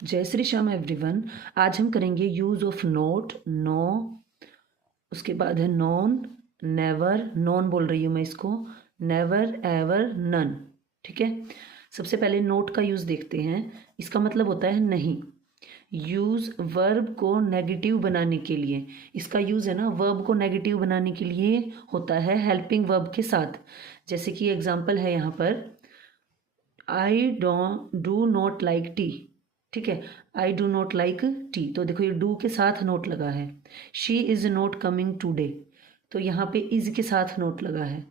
जय श्री श्याम एवरीवन। आज हम करेंगे यूज़ ऑफ नोट, नो, उसके बाद है नॉन, नेवर, नॉन बोल रही हूँ मैं इसको, नेवर, एवर, नन। ठीक है, सबसे पहले नोट का यूज़ देखते हैं। इसका मतलब होता है नहीं। यूज़ वर्ब को नेगेटिव बनाने के लिए, इसका यूज़ है ना वर्ब को नेगेटिव बनाने के लिए होता है हेल्पिंग वर्ब के साथ। जैसे कि एग्जाम्पल है यहाँ पर, I do not like T. ठीक है, I do not like T, तो देखो ये डू के साथ नोट लगा है। She is not coming today, तो यहाँ पे इज़ के साथ नोट लगा है।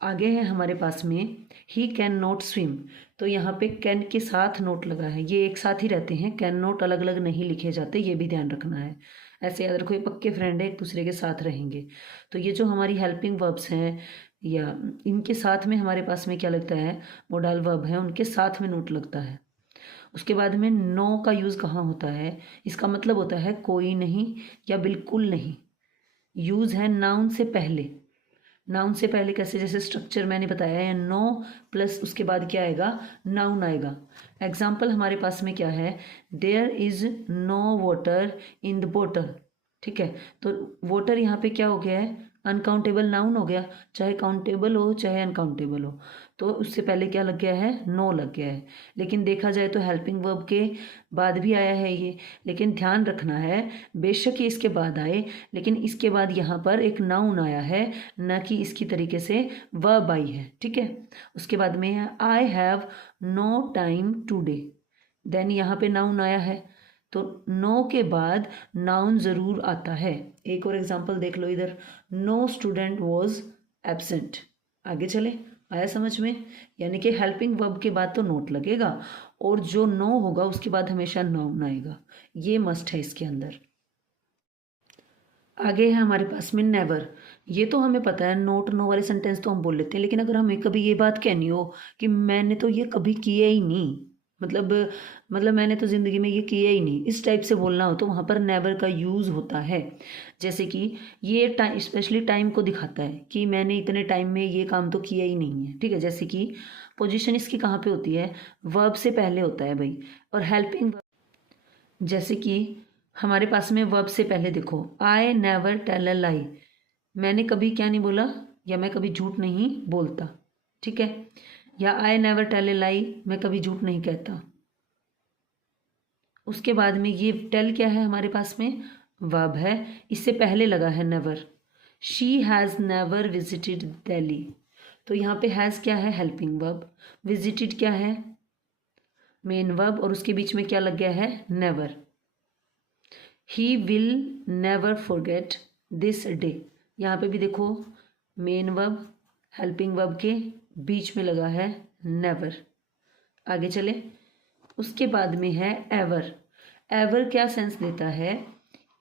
आगे है हमारे पास में ही कैन नॉट स्विम, तो यहाँ पे कैन के साथ नोट लगा है। ये एक साथ ही रहते हैं, कैन नॉट अलग अलग नहीं लिखे जाते, ये भी ध्यान रखना है। ऐसे याद रखो, ये पक्के फ्रेंड है, एक दूसरे के साथ रहेंगे। तो ये जो हमारी हेल्पिंग वर्ब्स हैं या इनके साथ में हमारे पास में क्या लगता है, मोडाल वर्ब है, उनके साथ में नोट लगता है। उसके बाद में नो का यूज़ कहाँ होता है, इसका मतलब होता है कोई नहीं या बिल्कुल नहीं। यूज़ है नाउन से पहले। नाउन से पहले कैसे, जैसे स्ट्रक्चर मैंने बताया है, नो प्लस उसके बाद क्या आएगा, नाउन आएगा। एग्जाम्पल हमारे पास में क्या है, there is no water in the bottle. ठीक है, तो वाटर यहाँ पे क्या हो गया है, अनकाउंटेबल नाउन हो गया, चाहे काउंटेबल हो चाहे अनकाउंटेबल हो, तो उससे पहले क्या लग गया है, नो लग गया है। लेकिन देखा जाए तो हेल्पिंग वर्ब के बाद भी आया है ये, लेकिन ध्यान रखना है बेशक ये इसके बाद आए, लेकिन इसके बाद यहाँ पर एक नाउन आया है, न कि इसकी तरीके से वर्ब आई है। ठीक है, उसके बाद में है I have no time today, then यहाँ पे नाउन आया है, तो नो के बाद नाउन ज़रूर आता है। एक और एग्जांपल देख लो इधर, नो स्टूडेंट वॉज एब्सेंट। आगे चले, आया समझ में, यानी कि हेल्पिंग वर्ब के बाद तो नोट लगेगा और जो नो होगा उसके बाद हमेशा नाउन आएगा, ये मस्ट है इसके अंदर। आगे है हमारे पास में नेवर। ये तो हमें पता है, नोट नो वाले सेंटेंस तो हम बोल लेते हैं, लेकिन अगर हमें कभी ये बात कहनी हो कि मैंने तो ये कभी किया ही नहीं, मतलब मैंने तो ज़िंदगी में ये किया ही नहीं, इस टाइप से बोलना हो तो वहाँ पर नेवर का यूज़ होता है। जैसे कि ये टाइम, स्पेशली टाइम को दिखाता है कि मैंने इतने टाइम में ये काम तो किया ही नहीं है। ठीक है, जैसे कि पोजीशन इसकी कहाँ पे होती है, वर्ब से पहले होता है भाई। और हेल्पिंग, जैसे कि हमारे पास में वर्ब से पहले देखो, आई नेवर टेल अ लाई, मैंने कभी क्या नहीं बोला, या मैं कभी झूठ नहीं बोलता। ठीक है, या आई नेवर टेल ए लाई, मैं कभी झूठ नहीं कहता। उसके बाद में ये टेल क्या है हमारे पास में, वर्ब है, इससे पहले लगा है never. She has never visited Delhi, तो यहाँ पे हैज़ क्या है, हेल्पिंग वर्ब, विजिटेड क्या है, मेन वर्ब, और उसके बीच में क्या लग गया है, never. He will never forget this day, यहाँ पे भी देखो मेन वर्ब हेल्पिंग वर्ब के बीच में लगा है नेवर। आगे चले, उसके बाद में है एवर। एवर क्या सेंस देता है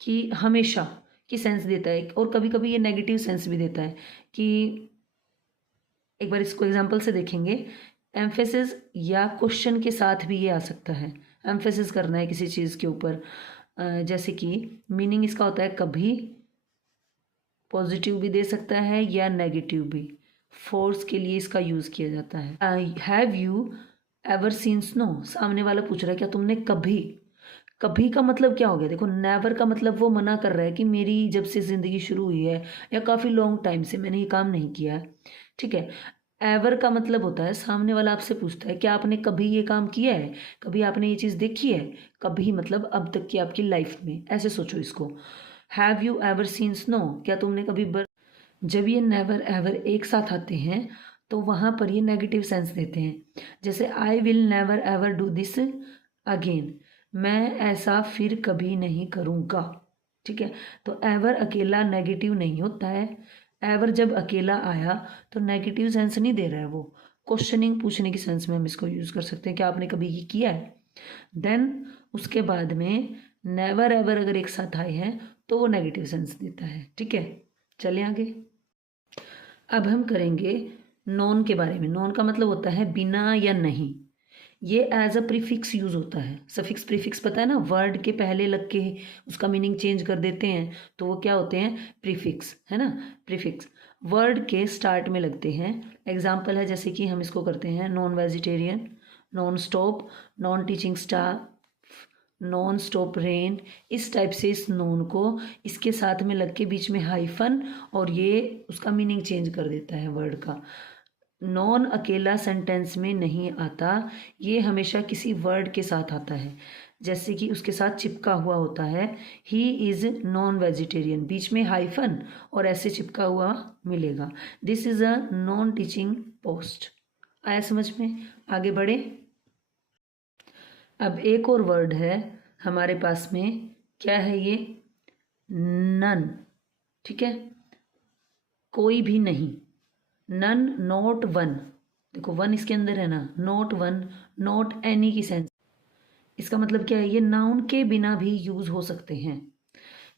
कि हमेशा की सेंस देता है, और कभी कभी ये नेगेटिव सेंस भी देता है। कि एक बार इसको एग्जांपल से देखेंगे, एम्फेसिस या क्वेश्चन के साथ भी ये आ सकता है, एम्फेसिस करना है किसी चीज़ के ऊपर। जैसे कि मीनिंग इसका होता है कभी, पॉजिटिव भी दे सकता है या नेगेटिव भी, फोर्स के लिए इसका यूज़ किया जाता है। Have you ever seen snow, सामने वाला पूछ रहा है क्या तुमने कभी, कभी का मतलब क्या हो गया, देखो नेवर का मतलब वो मना कर रहा है कि मेरी जब से ज़िंदगी शुरू हुई है या काफ़ी लॉन्ग टाइम से मैंने ये काम नहीं किया है। ठीक है, एवर का मतलब होता है सामने वाला आपसे पूछता है क्या आपने कभी ये काम किया है, कभी आपने ये चीज़ देखी है, कभी मतलब अब तक की आपकी लाइफ में, ऐसे सोचो इसको। Have you ever seen snow, क्या तुमने कभी जब ये नेवर एवर एक साथ आते हैं तो वहाँ पर ये नेगेटिव सेंस देते हैं। जैसे I will never ever do this again, मैं ऐसा फिर कभी नहीं करूँगा। ठीक है, तो एवर अकेला नेगेटिव नहीं होता है, एवर जब अकेला आया तो नेगेटिव सेंस नहीं दे रहा है, वो क्वेश्चनिंग पूछने की सेंस में हम इसको यूज़ कर सकते हैं, क्या आपने कभी ये किया है। देन उसके बाद में नेवर एवर अगर एक साथ आए हैं तो वो नेगेटिव सेंस देता है। ठीक है, चलिए आगे। अब हम करेंगे नॉन के बारे में। नॉन का मतलब होता है बिना या नहीं, ये एज अ प्रीफिक्स यूज होता है। सफिक्स प्रीफिक्स पता है ना, वर्ड के पहले लग के उसका मीनिंग चेंज कर देते हैं, तो वो क्या होते हैं, प्रीफिक्स, है ना। प्रीफिक्स वर्ड के स्टार्ट में लगते हैं। एग्जाम्पल है जैसे कि हम इसको करते हैं, non vegetarian, non stop, non teaching staff, non stop rain, इस टाइप से इस नॉन को इसके साथ में लग के बीच में हाइफन और ये उसका मीनिंग चेंज कर देता है वर्ड का। नॉन अकेला सेंटेंस में नहीं आता, ये हमेशा किसी वर्ड के साथ आता है, जैसे कि उसके साथ चिपका हुआ होता है, ही इज़ नॉन वेजिटेरियन, बीच में हाइफन और ऐसे चिपका हुआ मिलेगा। This is a non teaching post. आया समझ में? आगे बढ़े। अब एक और वर्ड है हमारे पास में, क्या है ये? नन। ठीक है, कोई भी नहीं। None, not one. देखो वन इसके अंदर है ना, नॉट वन, नॉट एनी की सेंस। इसका मतलब क्या है? ये नाउन के बिना भी यूज हो सकते हैं,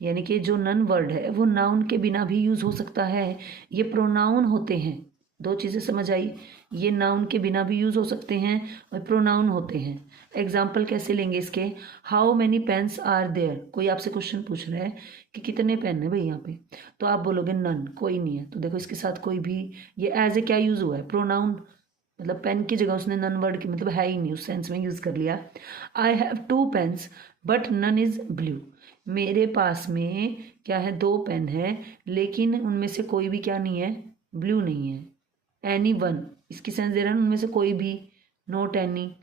यानी कि जो नन वर्ड है वो नाउन के बिना भी यूज हो सकता है। ये प्रोनाउन होते हैं। दो चीज़ें समझ आई, ये नाउन के बिना भी यूज हो सकते हैं और प्रोनाउन होते हैं। एग्जाम्पल कैसे लेंगे इसके? How many pens are there. कोई आपसे क्वेश्चन पूछ रहा है कि कितने पेन है भाई यहाँ पे, तो आप बोलोगे नन, कोई नहीं है। तो देखो इसके साथ कोई भी, ये एज ए क्या यूज हुआ है? प्रोनाउन, मतलब पेन की जगह उसने नन वर्ड की मतलब है ही नहीं उस सेंस में यूज कर लिया। I have 2 pens but none is blue. मेरे पास में क्या है? 2 पेन है, लेकिन उनमें से कोई भी क्या नहीं है? ब्लू नहीं है। एनी वन, इसकी सेंस दे रहा है उनमें से कोई भी, नॉट एनी।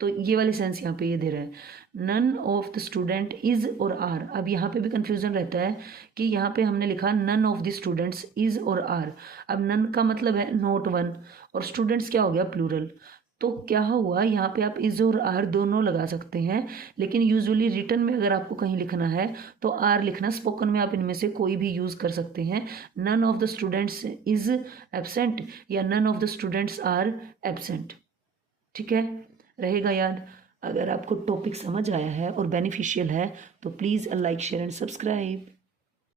तो ये वाली सेंस यहाँ पे ये दे रहा है। None of the student is or are. अब यहाँ पे भी कंफ्यूजन रहता है कि यहाँ पे हमने लिखा none of the students is or are. अब नन का मतलब है नॉट वन, और स्टूडेंट्स क्या हो गया? प्लूरल। तो क्या हुआ यहाँ पे? आप इज और आर दोनों लगा सकते हैं, लेकिन यूजुअली रिटन में अगर आपको कहीं लिखना है तो आर लिखना। स्पोकन में आप इनमें से कोई भी यूज कर सकते हैं। None of the students is absent या none of the students are absent. ठीक है, रहेगा याद। अगर आपको टॉपिक समझ आया है और बेनिफिशियल है तो please like share and subscribe.